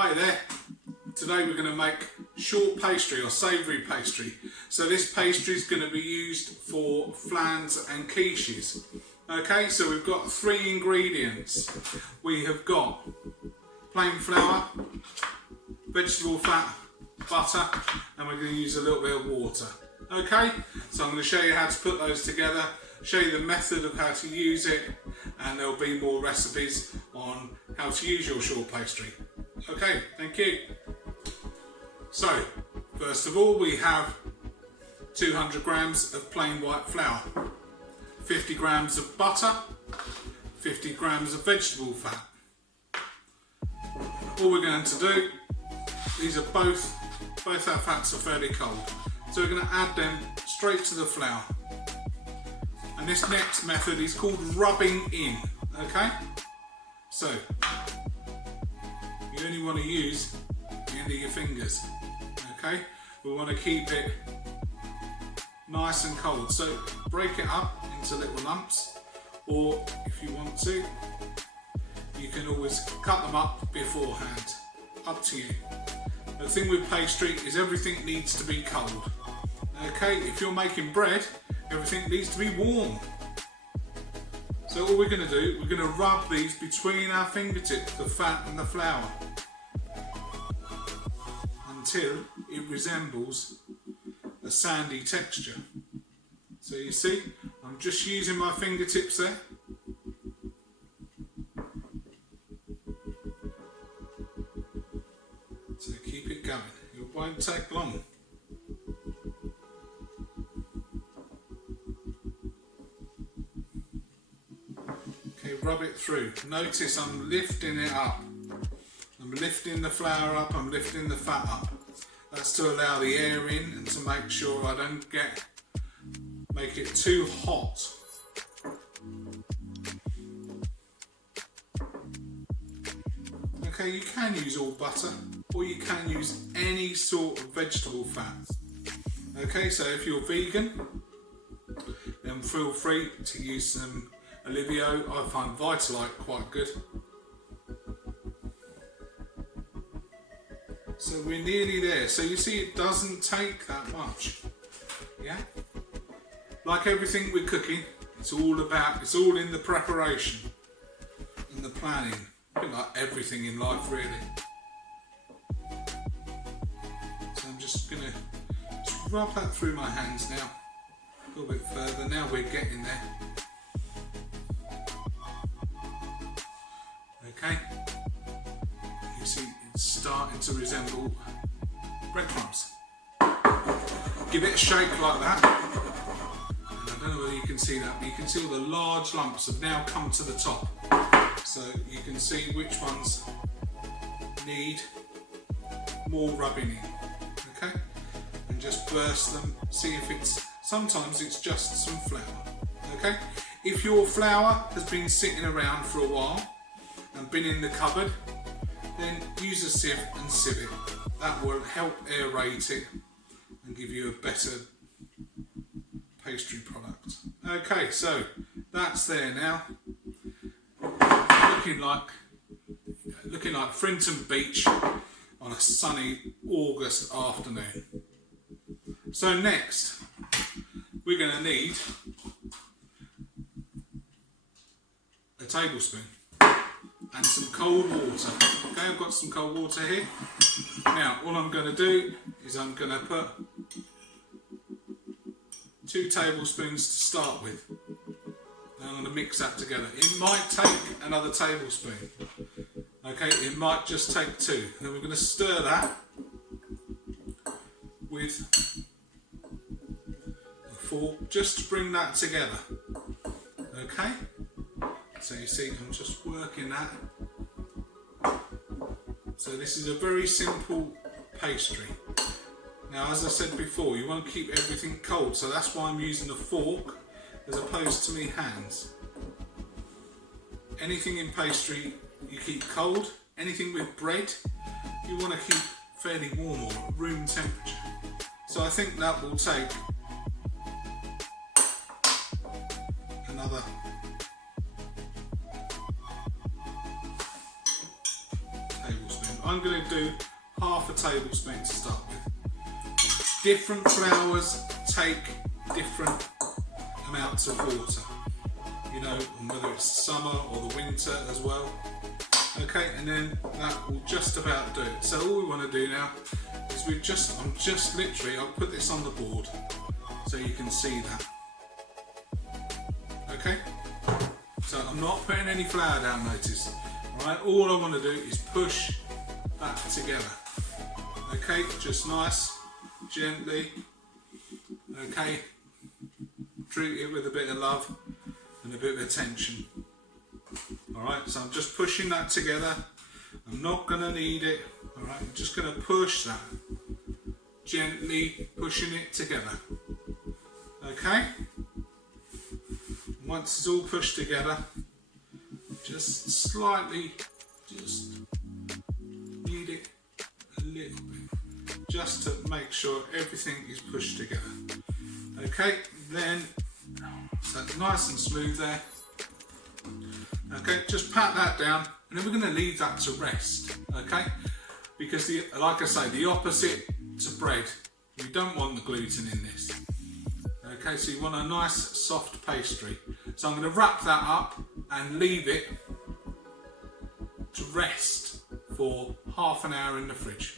Hi there. Today we're going to make short pastry or savoury pastry. So this pastry is going to be used for flans and quiches. Okay, so we've got 3 ingredients. We have got plain flour, vegetable fat, butter, and we're going to use a little bit of water. Okay, so I'm going to show you how to put those together, show you the method of how to use it, and there'll be more recipes on how to use your short pastry. Okay, thank you. So, first of all, we have 200 grams of plain white flour, 50 grams of butter, 50 grams of vegetable fat. All we're going to do, these are both our fats are fairly cold, so we're going to add them straight to the flour. And this next method is called rubbing in. Okay, so you only want to use the end of your fingers. Okay, we want to keep it nice and cold, so break it up into little lumps, or if you want to, you can always cut them up beforehand, up to you. The thing with pastry is everything needs to be cold. Okay, if you're making bread, everything needs to be warm. So all we're going to do, we're going to rub these between our fingertips, the fat and the flour, until it resembles a sandy texture. So you see, I'm just using my fingertips there. So keep it going, it won't take long. Okay, rub it through. Notice I'm lifting it up. I'm lifting the flour up, I'm lifting the fat up. That's to allow the air in and to make sure I don't make it too hot. Okay, you can use all butter, or you can use any sort of vegetable fat. Okay, so if you're vegan, then feel free to use some Olivio. I find Vitalite quite good. So we're nearly there. So you see, it doesn't take that much. Yeah? Like everything we're cooking, it's all in the preparation and the planning. A bit like everything in life, really. So I'm just going to rub that through my hands now. A little bit further. Now we're getting there. Okay. You see, it's starting to resemble breadcrumbs. Give it a shake like that. And I don't know whether you can see that, but you can see all the large lumps have now come to the top. So you can see which ones need more rubbing in. Okay? And just burst them. See if sometimes it's just some flour. Okay? If your flour has been sitting around for a while and been in the cupboard, then use a sieve and sieve it. That will help aerate it and give you a better pastry product. Okay, so that's there now. Looking like Frinton Beach on a sunny August afternoon. So next, we're going to need a tablespoon and some cold water. Okay, I've got some cold water here. Now, all I'm going to do is I'm going to put 2 tablespoons to start with. And I'm going to mix that together. It might take another tablespoon. Okay, it might just take 2. Then we're going to stir that with a fork just to bring that together. Okay? So you see, I'm just working that. So this is a very simple pastry. Now, as I said before, you want to keep everything cold, so that's why I'm using a fork as opposed to me hands. Anything in pastry you keep cold. Anything with bread you want to keep fairly warm or room temperature. So I think that will take another tablespoon. I'm going to do half a tablespoon to start with. Different flours take different amounts of water, you know, whether it's summer or the winter as well. Okay, and then that will just about do it. So all we want to do now is I'll put this on the board so you can see that. Okay, so I'm not putting any flour down, notice. Alright, all I want to do is push that together. Okay, just nice, gently. Okay, treat it with a bit of love and a bit of attention. Alright, so I'm just pushing that together. I'm not going to knead it. Alright, I'm just going to push that. Gently pushing it together. Okay? Once it's all pushed together, just slightly, just knead it a little bit. Just to make sure everything is pushed together. Okay, then, so nice and smooth there. Okay, just pat that down, and then we're going to leave that to rest. Okay, because like I say, the opposite to bread, you don't want the gluten in this. Okay, so you want a nice soft pastry. So I'm going to wrap that up and leave it to rest for half an hour in the fridge.